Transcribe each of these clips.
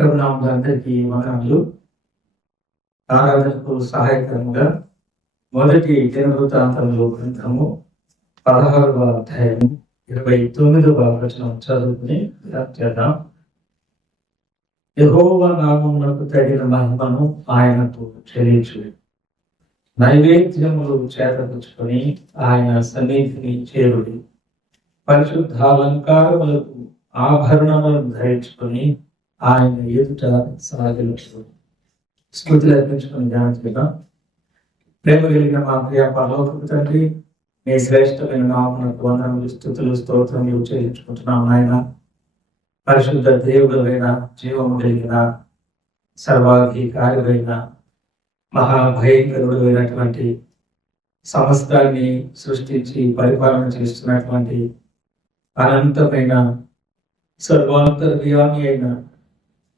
ప్రభునామందరికీ వందనాలు. ఆరాధనకు సహాయకరంగా మొదటి దినవృత్తాంతంలో గ్రంథము 16వ అధ్యాయం 29వ వచనం చదువుకుని చేద్దాం. యెహోవా నామమునకు తగిన మహిమను ఆయనకు చెల్లించు, నైవేద్యములు చేతపుచ్చుకొని ఆయన సన్నిధిని చేరుడి, పరిశుద్ధాలంకారములకు ఆభరణములను ధరించుకొని ఆయన ఎదుట సాగిలచు. స్తుతులు అర్పించుకొని ధ్యానం చేద్దాం. ప్రేమ కలిగిన మా ప్రియ పరలోకపు తండ్రి, మీ శ్రేష్టమైన నామమునకు వందనములు, స్తుతులు, స్తోత్రములు చెల్లించుకుంటున్నాం నాయన. పరిశుద్ధ దేవుడైన, జీవము కలిగిన, సర్వాధికారివైన, మహాభయంకరుడైనటువంటి, సమస్తాన్ని సృష్టించి పరిపాలన చేస్తున్నటువంటి అనంతమైన సర్వాంతర్యామి అయిన,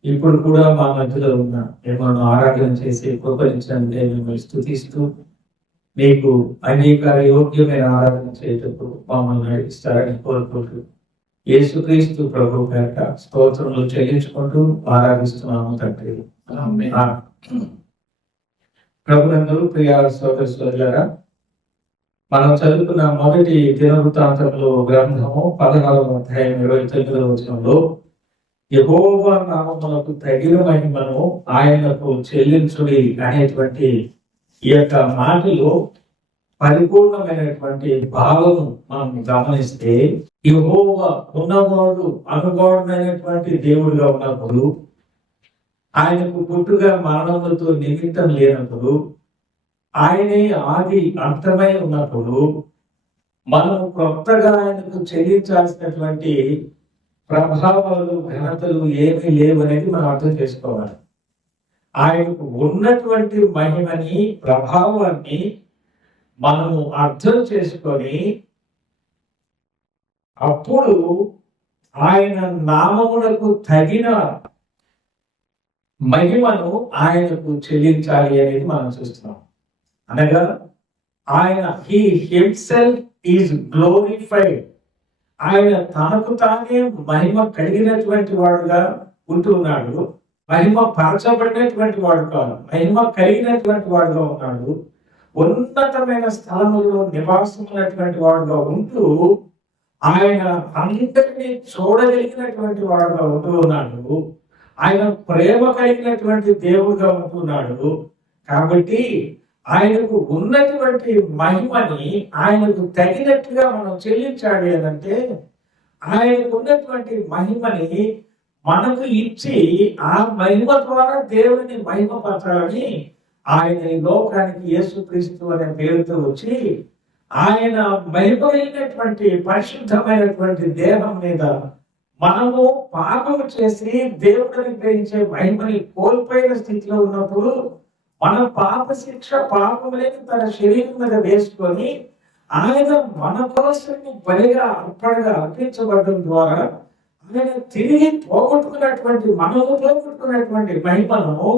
ఇప్పుడు కూడా మా మధ్యలో ఉన్న మిమ్మల్ని ఆరాధన చేసి కృపరించండి. మిమ్మల్ని స్తుతిస్తూ మీకు అంగీకార యోగ్యమైన ఆరాధన చేయటప్పుడు మమ్మల్ని నడిపిస్తారని కోరుకుంటూ యేసుక్రీస్తు ప్రభు పేరట స్తోత్రములు చెల్లించుకుంటూ ఆరాధిస్తున్నాము తండ్రి. ప్రభునందు ప్రియ సోదర సోదరులారా, మనం చదువుకున్న మొదటి దినవృత్తాంతంలో గ్రంథము 16వ అధ్యాయం 29వ వచనంలో యెహోవా నామమునకు తగిన మహిమను ఆయనకు చెల్లించుడి అనేటువంటి ఈ యొక్క మాటలో పరిపూర్ణమైనటువంటి భావము మనం గమనిస్తే, యెహోవా ఉన్నవాడు అనుభవమైనటువంటి దేవుడుగా ఉన్నప్పుడు, ఆయనకు పుట్టుగా మరణములతో నిమిత్తం లేనప్పుడు, ఆయనే ఆది అంతమై ఉన్నప్పుడు, మనం కొత్తగా ఆయనకు చెల్లించాల్సినటువంటి ప్రభావాలు, ఘనతలు ఏమీ లేవు అనేది మనం అర్థం చేసుకోవాలి. ఆయనకు ఉన్నటువంటి మహిమని, ప్రభావాన్ని మనము అర్థం చేసుకొని అప్పుడు ఆయన నామమునకు తగిన మహిమను ఆయనకు చెల్లించాలి అనేది మనం చూస్తున్నాం. అనగా ఆయన హీ హిమ్సెల్ఫ్ ఈజ్ గ్లోరిఫైడ్, ఆయన తనకు తానే మహిమ కలిగినటువంటి వాడుగా ఉంటున్నాడు. మహిమ పరచబడినటువంటి వాడు కాదు, మహిమ కలిగినటువంటి వాడుగా ఉన్నాడు. ఉన్నతమైన స్థలములో నివాసమైనటువంటి వాడుగా ఉంటూ ఆయన అందరినీ చూడగలిగినటువంటి వాడుగా ఉంటూ ఉన్నాడు. ఆయన ప్రేమ కలిగినటువంటి దేవుడుగా ఉంటున్నాడు. కాబట్టి ఆయనకు ఉన్నటువంటి మహిమని ఆయనకు తగినట్టుగా మనం చెల్లించాలి అనంటే, ఆయనకు ఉన్నటువంటి మహిమని మనకు ఇచ్చి ఆ మహిమ ద్వారా దేవుని మహిమపరచాలని ఆయన ఈ లోకానికి యేసుక్రీస్తు అనే పేరుతో వచ్చి, ఆయన మహిమైనటువంటి పరిశుద్ధమైనటువంటి దేహం మీద మనము పాపము చేసి దేవుడిని గ్రహించే మహిమని కోల్పోయిన స్థితిలో ఉన్నప్పుడు, మన పాప శిక్ష పాపములేని తన శరీరం మీద వేసుకొని ఆయన మన కోసం బలిగా అర్పణగా అర్పించబడడం ద్వారా ఆయన తిరిగి పోగొట్టుకున్నటువంటి, మనము పోగొట్టుకున్నటువంటి మహిమను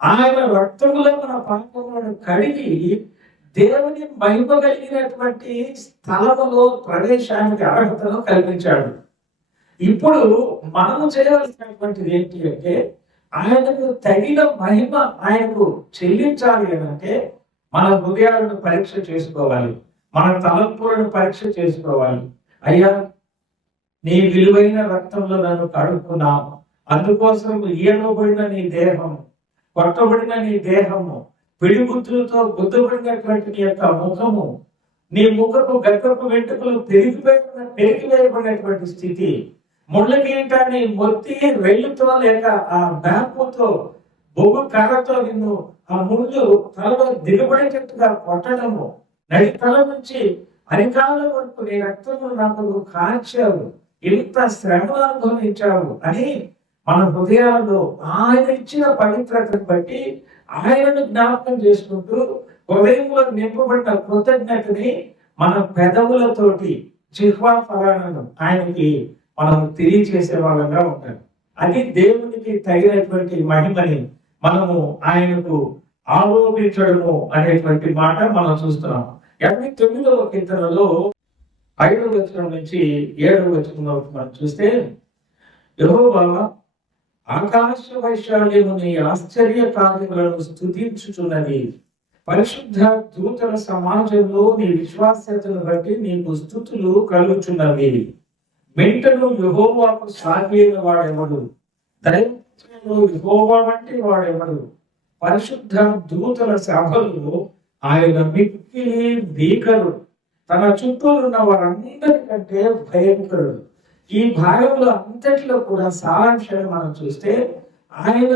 ఆయన రక్తములో మన పాపములను కడిగి దేవుని మహిమ కలిగినటువంటి స్థలములో ప్రవేశానికి అర్హతను కల్పించాడు. ఇప్పుడు మనము చేయవలసినటువంటిది ఏంటి అంటే, ఆయనకు తగిన మహిమ ఆయనకు చెల్లించాలి అంటే మన హృదయాలను పరీక్ష చేసుకోవాలి, మన తలంపులను పరీక్ష చేసుకోవాలి. అయ్యా, నీ విలువైన రక్తంలో నన్ను కడుక్కున్నావు, అందుకోసం ఈయనబడిన నీ దేహము, కొట్టబడిన నీ దేహము, పిడిగుద్దులతో గుద్దబడినటువంటి నీ యొక్క ముఖము, నీ ముఖపు గర్భపు వెంట్రుకలు పెరిగివేయబడినటువంటి స్థితి, ముళ్ళ కిరీటాన్ని మొత్తి రెల్లుతో లేక ఆ బ్యాంపుతో బొగ్గు కర్రతో నిన్ను ఆ ముళ్ళు తలలో దిగబడేటట్టుగా కొట్టడము, నడి తల నుంచి అరికాల వరకు నీ రక్తము నాకు కాల్చావు, ఇంత శ్రమను అనుభవించావు అని మన హృదయాల్లో ఆయన ఇచ్చిన పవిత్రతను బట్టి ఆయనను జ్ఞాపకం చేసుకుంటూ హృదయంలో నింపబడిన కృతజ్ఞతని మన పెదవులతోటి, జిహ్వా ఫలాలను ఆయనకి మనం తెలియచేసే వాళ్ళంగా ఉంటాం. అది దేవునికి తగినటువంటి మహిమని మనము ఆయనకు ఆరోపించడము అనేటువంటి మాట మనం చూస్తున్నాం. 89వ కీర్తనలో 5వ వచనం నుంచి 7వ వచనం వరకు మనం చూస్తే, యెహోవా ఆకాశ వైశాల్యము నీ ఆశ్చర్య కార్యములను స్తుతించుచున్నది. పరిశుద్ధ దూతల సమాజంలో నీ విశ్వాస్యతను బట్టి నీకు స్తుతులు కలుగుచున్నవి. మెంటను యెహోవాకు సాగిన వాడెవడు? దైవజనులు యెహోవా వంటి వాడెవడు? పరిశుద్ధ దూతల సభలో ఆయన మిక్కిలి భీకరుడు, తన చుట్టూ ఉన్న వారందరికంటే భయంకరుడు. ఈ భాగంలో అంతటిలో కూడా సారాంశాన్ని మనం చూస్తే ఆయన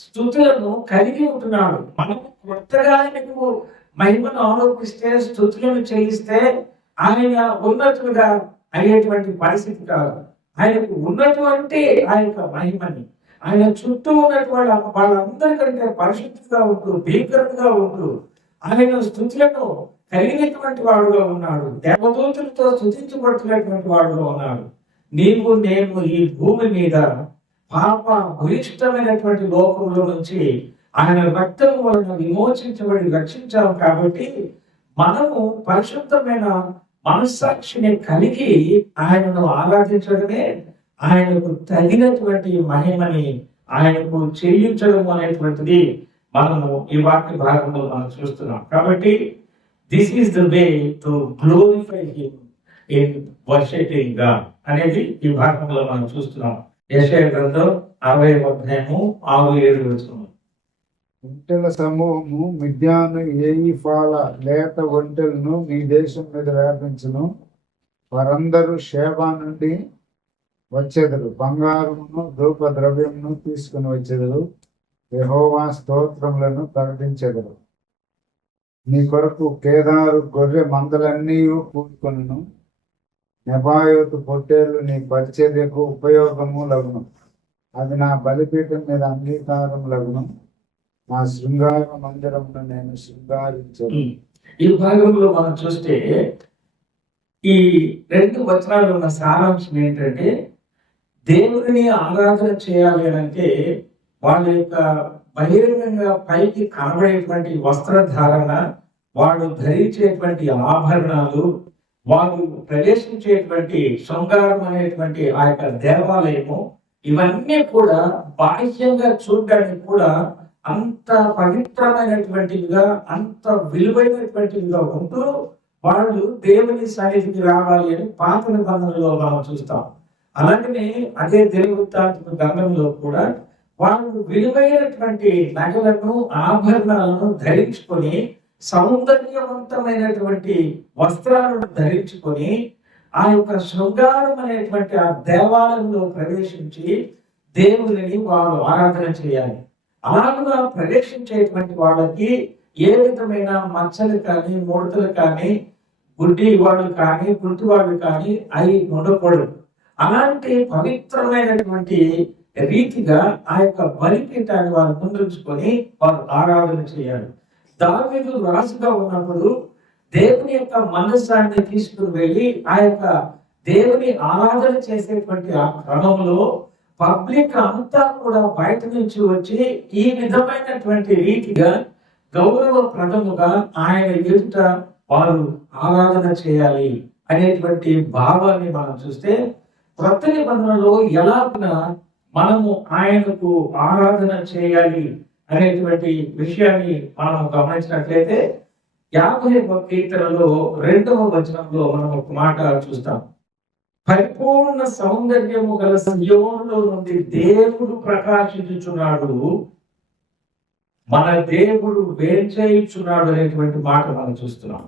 స్తుతులను కలిగి ఉంటున్నాడు. మనం కొత్తగా ఆయనకు మహిమను ఆరోపిస్తే, స్తుతులను చెల్లిస్తే ఆయన ఉన్నతులుగా అయ్యేటువంటి పరిస్థితి కాదు. ఆయనకు ఉన్నటువంటి ఆ యొక్క మహిమని ఆయన చుట్టూ ఉన్నటువంటి వాళ్ళందరికంటే పరిశుద్ధిగా ఉంటూ, భీకరంగా ఉంటూ ఆయన స్తుతులను కలిగినటువంటి వాడుగా ఉన్నాడు. దేవదూతులతో స్తుతించబడుతున్నటువంటి వాడుగా ఉన్నాడు. నీవు నేను ఈ భూమి మీద పాప భూయిష్టమైనటువంటి లోకంలో నుంచి ఆయన రక్తం వలన విమోచించబడి రక్షించాము. కాబట్టి మనము పరిశుద్ధమైన మనస్సాక్షిని కలిగి ఆయనను ఆరాధించడమే, ఆయనకు తగినటువంటి మహిమని ఆయనకు చెల్లించడం అనేటువంటిది మనము ఈ వాక్య భాగంలో మనం చూస్తున్నాం. కాబట్టి this is the way to glorify him in worshipping God అనేది ఈ భాగంలో మనం చూస్తున్నాం. యెషయా గ్రంథం 60వ అధ్యాయము 6-7 వచనం. ఒంటెల సమూహము మిద్యాను ఏయిఫాల లేత ఒంటెలను నీ దేశం మీద వ్యాపించును. వారందరూ షేబా నుండి వచ్చెదరు, బంగారమును ధూప ద్రవ్యమును తీసుకుని వచ్చెదరు, యెహోవా స్తోత్రములను ప్రకటించెదరు. నీ కొరకు కేదారు గొర్రె మందలన్నీ కూడుకొనును. నెబాయోతు పొట్టేళ్లు నీ పరిచర్యకు ఉపయోగము లగును. అది నా బలిపీఠం మీద అంగీకారం లగును. నా శృంగార మందిరమును నేను శృంగారించను. ఈ భాగంలో మనం చూస్తే ఈ 2 వచనాలు ఉన్న సారాంశం ఏంటంటే, దేవుడిని ఆరాధన చేయాలి అంటే వాళ్ళ యొక్క బహిరంగంగా పైకి కనబడేటువంటి వస్త్రధారణ, వాళ్ళు ధరించేటువంటి ఆభరణాలు, వాళ్ళు ప్రవేశించేటువంటి శృంగారం అనేటువంటి ఆ యొక్క దేవాలయము, ఇవన్నీ కూడా బాహ్యంగా చూడడానికి కూడా అంత పవిత్రమైనటువంటివిగా, అంత విలువైనటువంటివిగా ఉంటూ వాళ్ళు దేవుని సన్నిధికి రావాలి అని పాత నిబంధనలో మనం చూస్తాం. అలాగనే అదే దినవృత్తాంత గ్రంథంలో కూడా వాళ్ళు విలువైనటువంటి నగలను, ఆభరణాలను ధరించుకొని, సౌందర్యవంతమైనటువంటి వస్త్రాలను ధరించుకొని ఆ యొక్క శృంగారం అనేటువంటి ఆ దేవాలయంలో ప్రవేశించి దేవుని వారు ఆరాధన చేయాలి. అలాగా ప్రవేశించేటువంటి వాళ్ళకి ఏ విధమైన మచ్చలు కానీ, ముడతలు కానీ, గుడ్డి వాళ్ళు కానీ, గుడ్డి వాళ్ళు కానీ అవి ఉండకూడదు. అలాంటి పవిత్రమైనటువంటి రీతిగా ఆ యొక్క బలిపీఠాన్ని వారు ముందుంచుకొని వారు ఆరాధన చేయాలి. దావీదు రాజుగా ఉన్నప్పుడు దేవుని యొక్క మనస్సాన్ని తీసుకుని వెళ్ళి ఆ యొక్క దేవుని ఆరాధన చేసేటువంటి ఆ క్రమంలో పబ్లిక్ అంతా కూడా బయట నుంచి వచ్చి ఈ విధమైనటువంటి రీతిగా గౌరవప్రదముగా ఆయన ఎదుట వారు ఆరాధన చేయాలి అనేటువంటి భావాన్ని మనం చూస్తే, కొత్త నిబంధనలో ఎలాగ మనము ఆయనకు ఆరాధన చేయాలి అనేటువంటి విషయాన్ని మనం గమనించినట్లయితే 50వ కీర్తనలో 2వ వచనంలో మనం ఒక మాట చూస్తాం. పరిపూర్ణ సౌందర్యము గల సియోనులో నుండి దేవుడు ప్రకాశించుచున్నాడు, మన దేవుడు వేంచేయుచున్నాడు అనేటువంటి మాట మనం చూస్తున్నాం.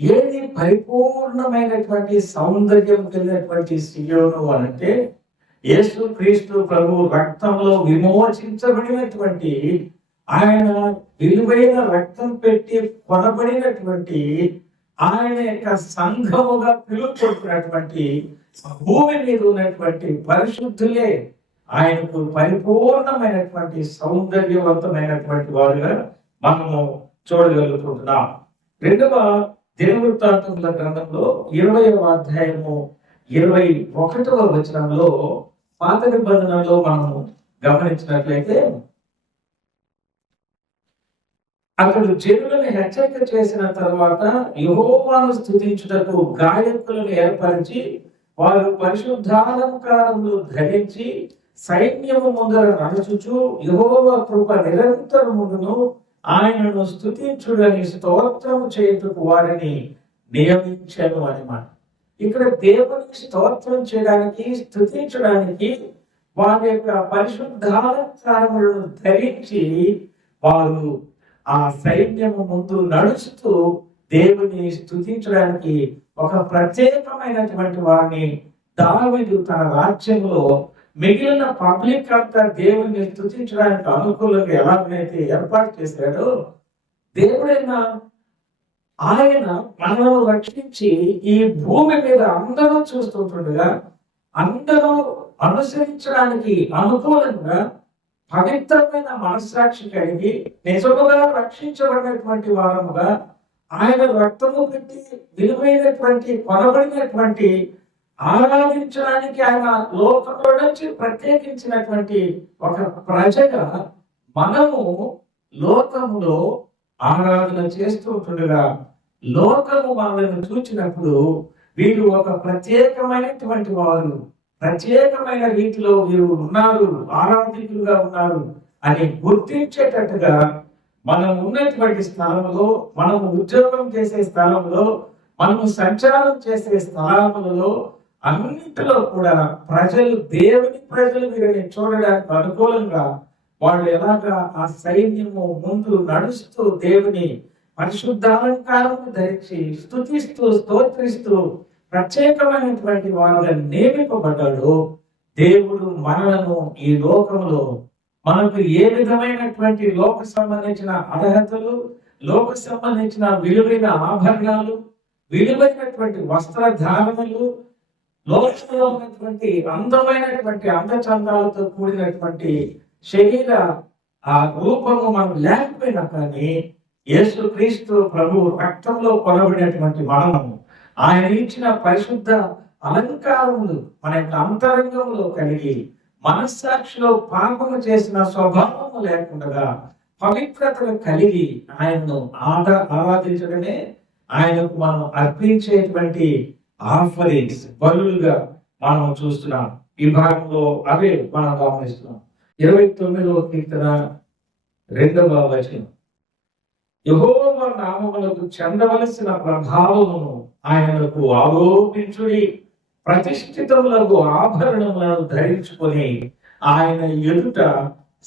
ఏది పరిపూర్ణమైనటువంటి సౌందర్యం కలిగినటువంటి సియోను అంటే, యేసు క్రీస్తు ప్రభు రక్తంలో విమోచించబడినటువంటి, ఆయన విలువైన రక్తం పెట్టి కొనబడినటువంటి, ఆయన యొక్క సంఘముగా పిలువబడుతున్నటువంటి భూమి మీద ఉన్నటువంటి పరిశుద్ధులే ఆయనకు పరిపూర్ణమైనటువంటి సౌందర్యవంతమైనటువంటి వారుగా మనము చూడగలుగుతున్నాం. 2వ దినవృత్తాంతముల గ్రంథంలో 20వ అధ్యాయము 21వ వచనంలో పాత నిబంధనలో మనము గమనించినట్లయితే, అతడు జనులను హెచ్చరిక చేసిన తర్వాత యెహోవాను స్తుతించుటకు గాయకులను ఏర్పరిచి వారు పరిశుద్ధాలంకారములు ధరించి సైన్యము ముందర నడుచుచు యెహోవా కృప నిరంతరమును ఆయనను స్తుతించుడని స్తోత్రము చేయుటకు వారిని నియమించాను అన్నమాట. ఇక్కడ దేవుని స్తోత్రం చేయడానికి, స్తుతించడానికి వారి యొక్క పరిశుద్ధాలంకారములను ధరించి వారు ఆ సైన్యము ముందు నడుస్తూ దేవుని స్తుతించడానికి ఒక ప్రత్యేకమైనటువంటి వారిని దావీదు తన రాజ్యంలో మిగిలిన పబ్లిక్ అంతా దేవుని స్తుతించడానికి అనుకూలంగా ఎలాగైతే ఏర్పాటు చేశాడో, దేవుడైనా ఆయన మనల్ని రక్షించి ఈ భూమి మీద అందరూ చూస్తుండగా అందరూ అనుసరించడానికి అనుకూలంగా పవిత్రమైన మనస్సాక్షి కలిగి నిజముగా రక్షించబడినటువంటి వారముగా ఆయన రక్తము పెట్టి విలువైనటువంటి కొనబడినటువంటి ఆరాధించడానికి ఆయన లోకంలో నుంచి ప్రత్యేకించినటువంటి ఒక ప్రజగా మనము లోకములో ఆరాధన చేస్తూ ఉంటుండగా లోకము మనల్ని చూచినప్పుడు వీరు ఒక ప్రత్యేకమైనటువంటి వారు, ప్రత్యేకమైన రీతిలో వీరు ఉన్నారు, ఆరాధికులుగా ఉన్నారు అని గుర్తించేటట్టుగా మనం ఉన్నటువంటి స్థలంలో, మనము ఉద్యోగం చేసే స్థలంలో, మనము సంచారం చేసే స్థలములలో అన్నింటిలో కూడా ప్రజలు, దేవుని ప్రజలు వీరిని చూడడానికి అనుకూలంగా వాళ్ళు ఎలాగా ఆ సైన్యము ముందు నడుస్తూ దేవుని పరిశుద్ధాలంకారం ధరించి స్తుతిస్తూ స్తోత్రిస్తూ ప్రత్యేకమైనటువంటి వారుగా నియమింపబడ్డాడు. దేవుడు మనలను ఈ లోకంలో మనకు ఏ విధమైనటువంటి లోక సంబంధించిన అర్హతలు, లోక సంబంధించిన విలువైన ఆభరణాలు, విలువైనటువంటి వస్త్రధారణలు, లోకంలో ఉన్నటువంటి అందమైనటువంటి అందచందాలతో కూడినటువంటి శరీర ఆ రూపము మనం లేకపోయినా కానీ యేసుక్రీస్తు ప్రభు రక్తంలో కొనబడినటువంటి మనము ఆయన ఇచ్చిన పరిశుద్ధ అలంకారములు మన యొక్క అంతరంగంలో కలిగి మనస్సాక్షిలో పాపము చేసిన స్వభావము లేకుండా పవిత్రతను కలిగి ఆయనను ఆరాధించడమే ఆయనకు మనం అర్పించేటువంటి ఆఫరింగ్స్, బలులుగా మనం చూస్తున్నాం. ఈ భాగంలో అవే మనం గమనిస్తున్నాం. 29వ కీర్తన 2వ వచనం, యెహోవా నామములకు చెందవలసిన ప్రభావమును ఆయనకు ఆరోపించుడి, ప్రతిష్ఠితములకు ఆభరణములను ధరించుకొని ఆయన ఎదుట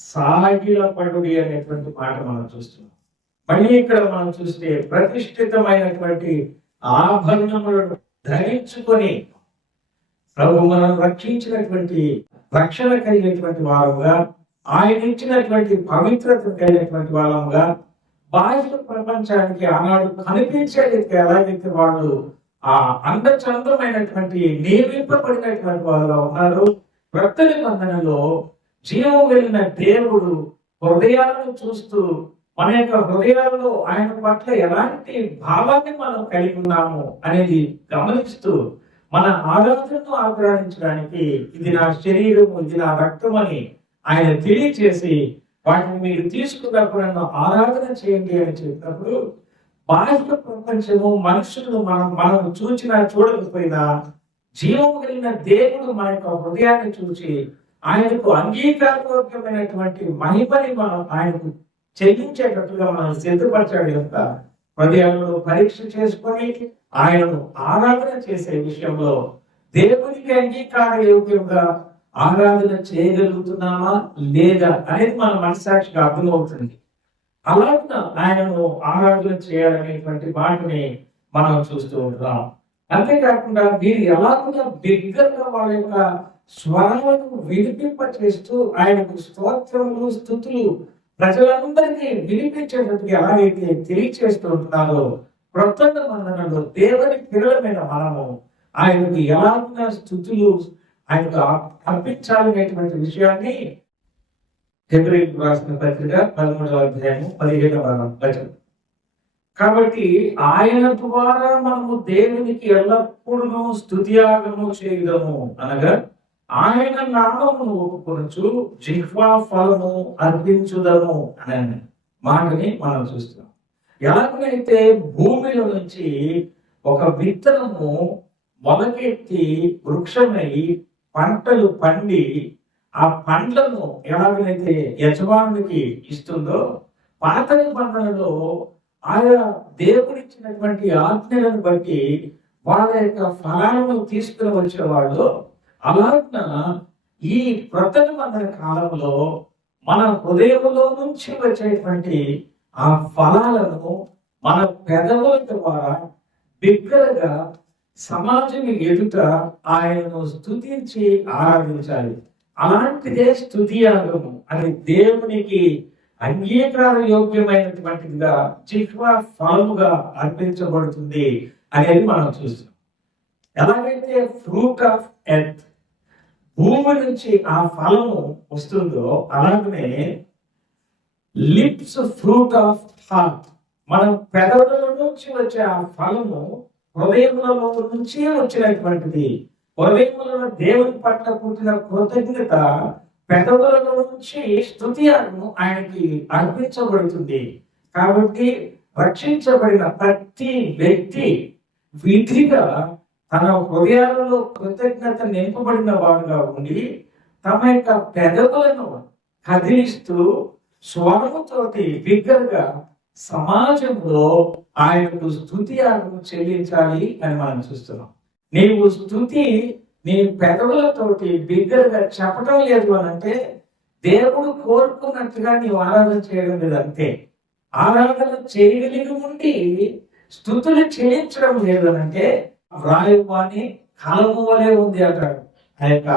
సాగిలపడుడి అనేటువంటి మాట మనం చూస్తున్నాం. మళ్ళీ ఇక్కడ మనం చూస్తే ప్రతిష్ఠితమైనటువంటి ఆభరణములను ధరించుకొని ప్రభు మనం రక్షించినటువంటి రక్షణ కలిగినటువంటి వారముగా, ఆయన ఇచ్చినటువంటి పవిత్రత కలిగినటువంటి వారముగా బాహ్య ప్రపంచానికి ఆనాడు కనిపించేది ఎలాగైతే వాళ్ళు ఆ అందచందమైనటువంటి నియమింపబడినటువంటి వారుగా ఉన్నారు. క్రొత్త నిబంధనలో జీవం వెళ్ళిన దేవుడు హృదయాలను చూస్తూ మన యొక్క హృదయాల్లో ఆయన పట్ల ఎలాంటి భావాన్ని మనం కలిగి ఉన్నాము అనేది గమనిస్తూ మన ఆరాధనను ఆరాధించడానికి ఇది నా శరీరము, ఇది నా రక్తం అని ఆయన తెలియచేసి వాటిని మీరు తీసుకున్నప్పుడు నన్ను ఆరాధన చేయండి అని చెప్పినప్పుడు బాహ్య ప్రపంచము మనుషులు మనం చూచినా చూడకపోయినా జీవం కలిగిన దేవుడు మన యొక్క హృదయాన్ని చూసి ఆయనకు అంగీకారయోగ్యమైనటువంటి మహిమని మనం ఆయనకు చెల్లించేటట్టుగా మనం సిద్ధపరచాడు కనుక హృదయాలను పరీక్ష చేసుకొని ఆయనను ఆరాధన చేసే విషయంలో దేవునికి అంగీకార యోగ్యంగా ఆరాధన చేయగలుగుతున్నామా లేదా అనేది మన మనస్సాక్షికి అర్థమవుతుంది. అలాగే ఆయనను ఆరాధన చేయాలనేటువంటి మాటని మనం చూస్తూ ఉంటాం. అంతేకాకుండా వీరు ఎలాగున్నా బిగ్గరగా వాళ్ళ యొక్క స్వరాలను వినిపింప చేస్తూ ఆయనకు స్తోత్రములు, స్తుతులు ప్రజలందరికీ వినిపించేటట్టుగా ఎలాగైతే తెలియచేస్తూ ఉంటున్నారో, క్రొత్త నిబంధనలో దేవుని పిల్లలమైన మనము ఆయనకు ఎలాగున్న స్తుతులు ఆయనకు అర్పించాలనేటువంటి విషయాన్ని హెబ్రీయులకు రాసిన పత్రిక 13వ అధ్యాయము 17వ వచనం. కాబట్టి ఆయన ద్వారా మనము దేవునికి ఎల్లప్పుడూ స్తుతియాగము చేయుదము అనగా ఆయన నామమును ఒప్పుకొనుచు జిహ్వా ఫలము అర్పించుదము అనే మాటని మనం చూస్తున్నాం. ఎలాగైతే భూమిలో నుంచి ఒక విత్తనము మొలకెత్తి వృక్షమై పంటలు పండి ఆ పండ్లను ఎలాగైతే యజమానునికి ఇస్తుందో, పాత నిబంధనలో ఆయా దేవుడిచ్చినటువంటి ఆజ్ఞలను బట్టి వాళ్ళ యొక్క ఫలాలను తీసుకుని వచ్చేవాళ్ళు. అలాగ ఈ క్రొత్త నిబంధన కాలంలో మన హృదయంలో నుంచి వచ్చేటువంటి ఆ ఫలాలను మన పెదవుల ద్వారా బిగ్గరగా సమాజం ఎదుట ఆయనను స్తుతించి ఆరాధించాలి. అలాంటిదే స్తుతి యాగము. అది దేవునికి అంగీకార యోగ్యమైనటువంటిదిగా జిహ్వా ఫలముగా అర్పించబడుతుంది అనేది మనం చూస్తాం. ఎలాగైతే ఫ్రూట్ ఆఫ్ ఎర్త్, భూమి నుంచి ఆ ఫలము వస్తుందో, అలాగనే లిప్స్ ఫ్రూట్ ఆఫ్ హార్ట్, మన పెదవుల నుంచి వచ్చే ఆ ఫలము హృదయములలో నుంచి వచ్చినటువంటిది. హృదయములలో దేవుని పట్ల పుట్టిన కృతజ్ఞత పెదవుల నుంచి స్తుతియాలను ఆయనకి అర్పించబడుతుంది. కాబట్టి రక్షించబడిన ప్రతి వ్యక్తి విధిగా తన హృదయాలలో కృతజ్ఞత నింపబడిన వాడుగా ఉండి తమ యొక్క పెదవులను కదిలిస్తూ స్వరముతోటి బిగ్గరగా సమాజంలో ఆయనకు స్తుతియాలను చెల్లించాలి అని మనం చూస్తున్నాం. నీవు స్తుతి నీ పెదవులతోటి బిగ్గరగా చెప్పడం లేదు అని అంటే దేవుడు కోరుకున్నట్టుగా నీవు ఆరాధన చేయడం లేదు అంతే. ఆరాధన చేయగలిగి ఉండి స్తుతులు చెల్లించడం లేదు అని అంటే వ్రాయవాణి కలము వలె ఉంది అంటాడు ఆ యొక్క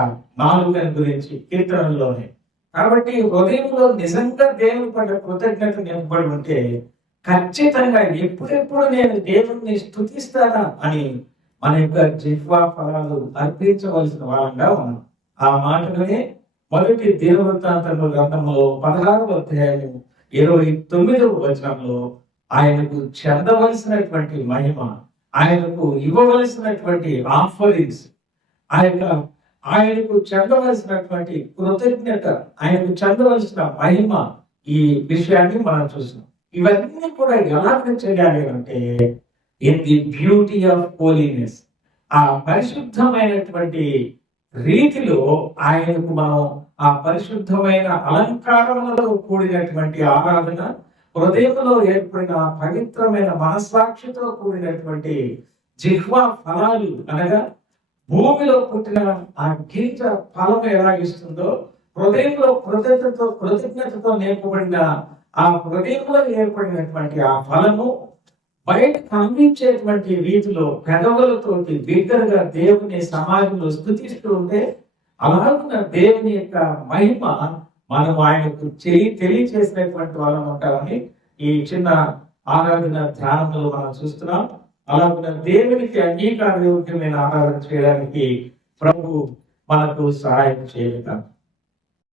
నాలుకని గురించి కీర్తనలోనే. కాబట్టి హృదయంలో నిజంగా దేవుని పట్ల కృతజ్ఞత నింపబడి ఉంటే ఖచ్చితంగా ఎప్పుడెప్పుడు నేను దేవుణ్ణి స్తుతిస్తానా అని మన యొక్క జిహ్వా ఫలాలు అర్పించవలసిన వాళ్ళంగా ఉన్నాం. ఆ మాటలోనే మొదటి దినవృత్తాంతముల గ్రంథంలో 16వ అధ్యాయం 29వ వచనంలో ఆయనకు చెందవలసినటువంటి మహిమ, ఆయనకు ఇవ్వవలసినటువంటి ఆఫరింగ్స్, ఆయనకు చెందవలసినటువంటి కృతజ్ఞత, ఆయనకు చెందవలసిన మహిమ, ఈ విషయాన్ని మనం చూస్తున్నాం. ఇవన్నీ కూడా ఎలా చేయాలి అంటే in the beauty of holiness, ఆ పరిశుద్ధమైనటువంటి రీతిలో ఆయనకు మనం ఆ పరిశుద్ధమైన అలంకారములతో కూడినటువంటి ఆరాధన, హృదయంలో ఏర్పడిన పవిత్రమైన మనస్సాక్షితో కూడినటువంటి జిహ్వా ఫలాలు, అనగా భూమిలో పుట్టిన ఆ గింజ ఫలం ఎలా ఇస్తుందో, హృదయంలో కృతజ్ఞతతో నింపబడిన ఆ హృదయంలో ఏర్పడినటువంటి ఆ ఫలము బయటకు అందించేటువంటి రీతిలో పెదవులతోటి బిగ్గరగా దేవుని సమాజంలో స్తుతిస్తూ ఉంటే అలాగున్న దేవుని యొక్క మహిమ మనం ఆయనకు తెలియచేసినటువంటి వాళ్ళం ఉంటామని ఈ చిన్న ఆరాధన ధ్యానంలో మనం చూస్తున్నాం. అలాగున్న దేవునికి అంగీకారయోగ్యమైన ఆరాధన చేయడానికి ప్రభు మనకు సహాయం చేయగలుగుతాం.